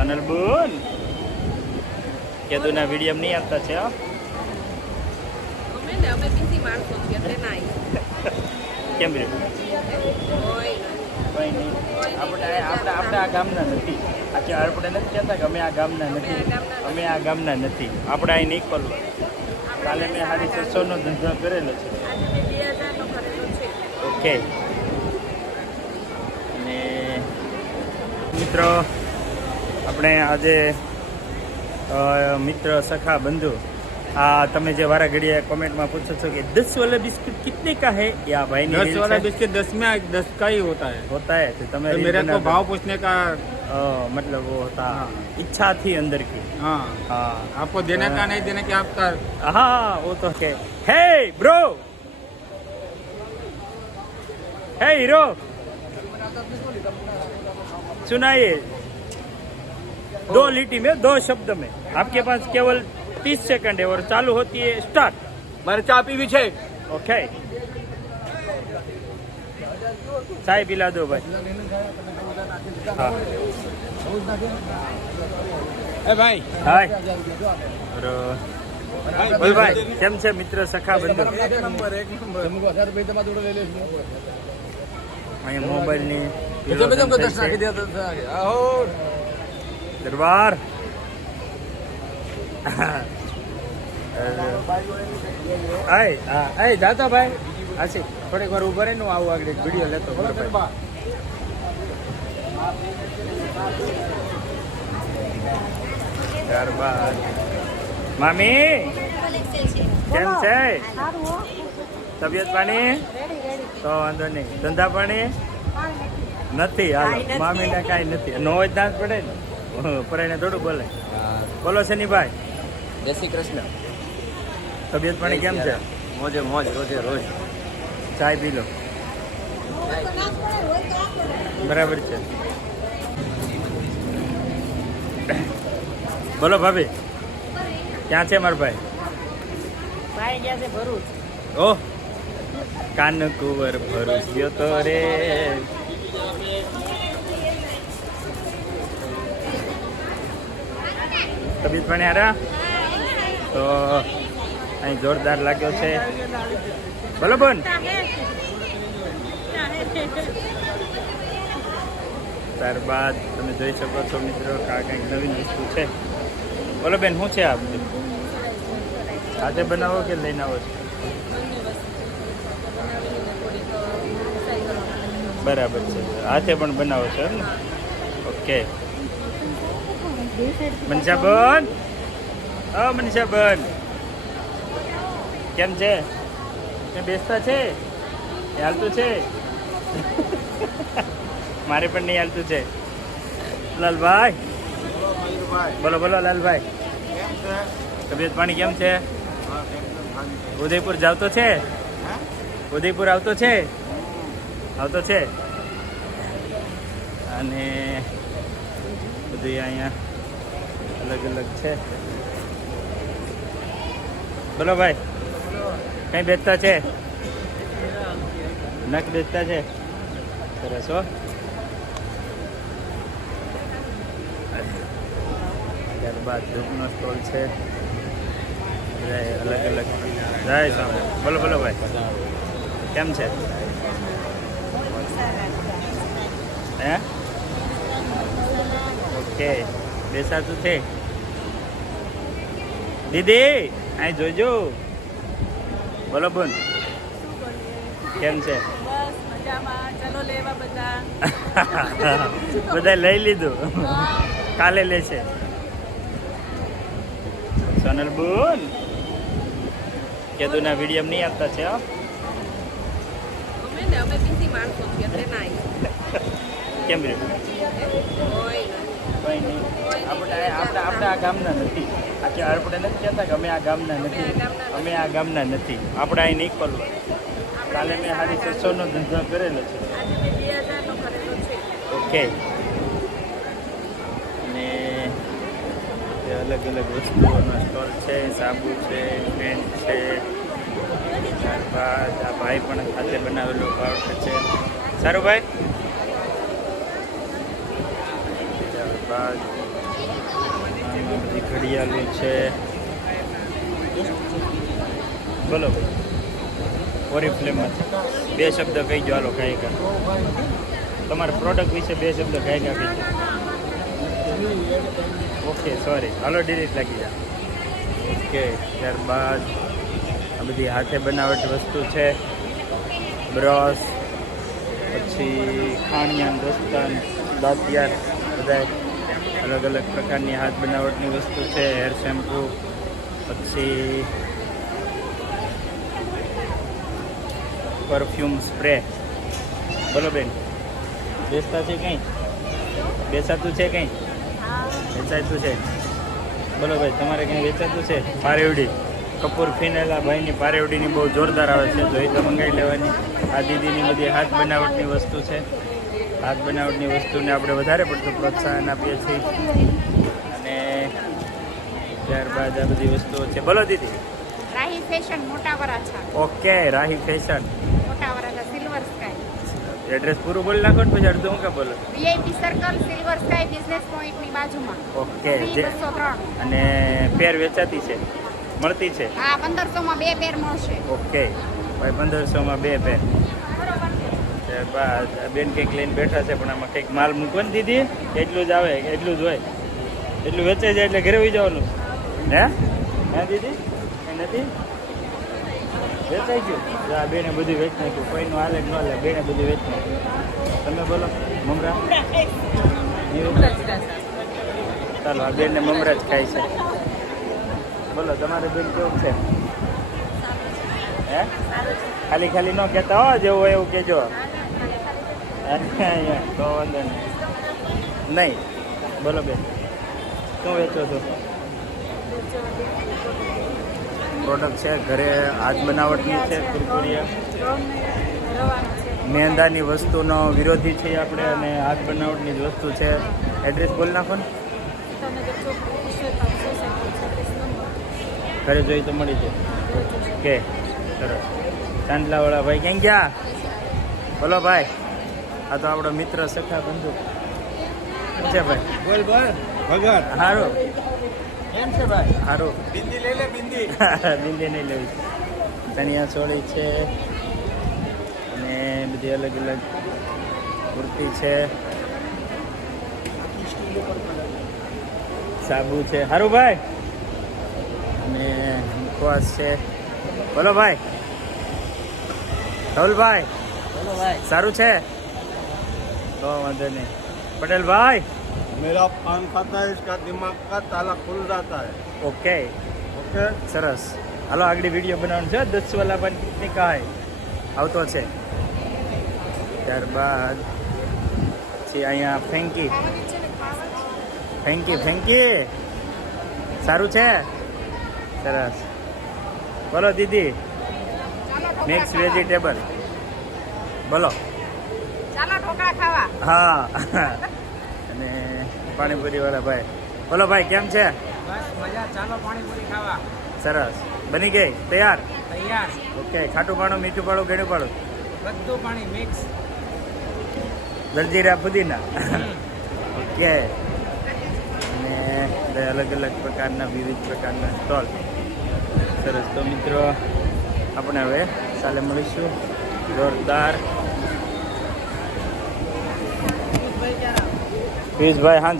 Sonal બુન. કેદુના video નહીં આવતા છે કેમ રે? નહીં. આપણે આપણે આપણે આ ગામના નથી. આજે આપણે નથી કહેતા કે અમે આ ગામના નથી. અમે આ ગામના નથી. આપણે અહીં નિકોલ કાલે મેં સાડી છસોનો ધંધો કરેલો છે. ઓકે. અને મિત્રો આપણે આજે અ, મિત્ર સખા બંધુ આ તમે જે વારા ઘડીએ કોમેન્ટમાં પૂછો છો કે દસ વાલા બિસ્કિટ कितने का है ये આ ભાઈની दस reel वाला છે. बिस्किट दस में दस का ही होता है होता है तो તમે तो reel मेरे को बनाते भाव पूछने का हो। अ, मतलब वो होता हाँ। इच्छा थी अंदर की हाँ हाँ आपको देने का नहीं देने का आपका हाँ वो तो है हे ब्रो हे हीरो सुनाइए दो लिटी में दो शब्द में आपके पास केवल तीस सेकंड है और चालू होती है स्टार्ट મારે ચા પીવી છે ओके चाय पिला दो भाई हाँ એ ભાઈ હાય બોલ ભાઈ કેમ છે મિત્ર સખા બંધુ એક નંબર એક નંબર અહીંયા મોબાઈલની દરબાર. આય, હા, આય, જાતો ભાઈ. આશી થોડીક વાર ઊભા રહીને હું આવું આગળ વીડિયો લેતો ત્યારબાદ મામી, કેમ છે? તબિયત પાણી? તો વાંધો નહીં. ધંધા પાણી? નથી હાલો. મામીને કાંઈ નથી. નો જ દાંત પડે ને. પરાઈને થોડું બોલે. બોલો શનિભાઈ. જય શ્રી કૃષ્ણ. તબિયત પાણી કેમ છે? મોજે મોજ રોજે રોજ. ચાય પી લો. બરાબર છે. બોલો ભાભી. ક્યાં છે મારા ભાઈ? ભાઈ ગયા છે ભરૂચ. ઓહ કાન કુંવર ભરૂચ ગયો તો રે. તબિયત પાણી હારા? તો અહીં જોરદાર લાગ્યો છે. બોલો બોન. ત્યારબાદ તમે જોઈ શકો છો મિત્રો આ કંઈક નવીન વસ્તુ છે. બોલો બેન, શું છે આ આજે બનાવો કે લઈને આવો છો? બરાબર છે. હાથે પણ બનાવો છો એમ ને? ઓકે. મનસાબન? ઓ, મનસાબન. કેમ છે? તે બેસતા છે? હાલતું છે? મારે પણ નહીં હાલતું છે. લાલભાઈ? બોલો બોલો, લાલભાઈ. તબિયત પાણી કેમ છે? ઉદયપુર જાવતો છે? ઉદયપુર આવતો છે? આવતો છે? અને બધું અહીંયા અલગ અલગ છે. બોલો ભાઈ, કઈ બેચતા છે? નખ બેચતા છે? સરસ હો. ત્યારબાદ ધૂપનો સ્ટોલ છે. અલગ અલગ જાય સામે બોલો બોલો ભાઈ, કેમ છે? હે? ઓકે, બેસાતું છે? દીદી અહીં જોજો. બોલો બોન કેમ છે? બધા. લઈ લીધું. કાલે લેશે. સોનલ બોન કેદુના વીડિયો નહીં આપતા છે કેમ રહ્યું આપણે આપણે આપણે આ ગામના નથી. આજે આપણે નથી કહેતા કે અમે આ ગામના નથી. અમે આ ગામના નથી. આપણે અહીં નિકોલ કાલે મેં સાડી છસોનો ધંધો કરેલો છે. ઓકે. અને અલગ અલગ વસ્તુઓનો સ્ટોલ છે સાબુ છે પેન છે ત્યારબાદ આ ભાઈ પણ ખાતે બનાવેલો પાવડર છે. સારું ભાઈ? ત્યારબાદ બધી ઘડિયાળો છે. બોલો. ઓરિફ્લેમમાં બે શબ્દ કહી દો, હાલો કાંઈ કા તમારા પ્રોડક્ટ વિશે બે શબ્દ કાંઈ કા કહી દો. ઓકે સોરી હાલો ડિલીટ લાગી જા ઓકે ત્યારબાદ આ બધી હાથે બનાવટ વસ્તુ છે. બ્રશ પછી ખાણિયા દસ્તાન, દાંતિયાર બધા અલગ અલગ પ્રકારની હાથ બનાવટની વસ્તુ છે હેર શેમ્પૂ પછી પરફ્યુમ સ્પ્રે બોલો બેન, બેસતા છે કંઈ બેસાતું છે કંઈ વેચાતું છે. બોલો ભાઈ, તમારે કંઈ વેચાતું છે? પારેવડી. કપૂર ફિનેલા ભાઈની પારેવડીની બહુ જોરદાર આવે છે. જોઈ તો મંગાવી લેવાની. આ દીદીની બધી હાથ બનાવટની વસ્તુ છે. હાથ બનાવટની વસ્તુને આપણે વધારે પડતું પ્રોત્સાહન આપીએ છીએ. અને ત્યારબાદ આ બધી વસ્તુઓ છે. બોલો દીદી. રાહી ફેશન મોટા વરાછા. ઓકે રાહી ફેશન. મોટા વરાછા સિલ્વર સ્કાય. એડ્રેસ પૂરું બોલી નાખો ને પછી અડધું કે બોલો? VIP circle silver sky business પોઈન્ટની બાજુમાં. ઓકે અને પેર વેચાતી છે. મળતી છે. આ પંદરસોમાં બે પેર મળશે. ઓકે ભાઈ પંદરસોમાં બે પેન ત્યારબાદ આ બેન કંઈક લઈને બેઠા છે, પણ આમાં કંઈક માલ મૂકો ને દીધી. એટલું જ આવે, એટલું જ હોય. એટલું વેચાઈ જાય એટલે ઘરે વહી જવાનું. હે? હે દીદી? એ નથી? વેચાઈ ગયું? આ બેને બધું વેચ નાખ્યું. કોઈનું હાલે ન હાલે, બેને બધું વેચ નાખ્યું. તમે બોલો, મમરા? ચાલો, આ બેનને મમરા જ ખાય છે. બોલો, તમારે બેન કેવું છે? હે? ખાલી ખાલી ન કહેતા હો, જેવું એવું કહેજો. તો વાંધો નહીં નહીં બોલો બેન શું વેચો છો પ્રોડક્ટ છે, ઘરે હાથ બનાવટની છે, કુરકુરિયા. મેંદાની વસ્તુનો વિરોધી છીએ આપણે અને હાથ બનાવટની જ વસ્તુ છે. એડ્રેસ બોલ નાખો ને. ઘરે જોઈ તો મળી છે કે સરસ. ચાંદલાવાળા ભાઈ ક્યાં ગયા? બોલો ભાઈ. આ તો આપણો મિત્ર સખા બંધુ. છે ભાઈ? બોલ બોલ. ભગત. હારો. કેમ છે ભાઈ? હારો. બિંદી લઈ લે બિંદી. બિંદી નહીં લેવી ધનિયા ચોળી છે. અને બધી અલગ અલગ કુર્તી છે. સાબુ છે. હારું ભાઈ? અને મુખવાસ છે. બોલો ભાઈ. ધવલભાઈ બોલો ભાઈ. સારું છે? તો વાંધો નહીં પટેલ ભાઈ मेरा पान खाता है इसका दिमाग का ताला खुल जाता है ઓકે ओके સરસ હાલો આગળ વિડીયો બનાવવાનો છે દસ વાલા પણ પિકનિક આય આવતો છે ત્યારબાદ પછી અહીંયા ફેંકી ફેંકી ફેંકી સારું છે સરસ બોલો દીદી ચાલો મિક્સ ઢોકળા ખાવા. વેજીટેબલ બોલો ચાલો ઢોકળા ખાવા હા. અને પાણીપુરી વાળા ભાઈ. બોલો ભાઈ કેમ છે? મજા. ચાલો પાણીપુરી સરસ. બની ગઈ? તૈયાર? તૈયાર. ઓકે. ખાટું પાણું મીઠું પાડું ગળ્યું પાડું? બધું પાણી મિક્સ જલજીરા પુદીના ઓકે. અને અલગ અલગ પ્રકારના વિવિધ પ્રકારના સ્ટોલ. સરસ. તો મિત્રો આપણે હવે કાલે મળીશું. જોરદાર. પિયુષભાઈ હા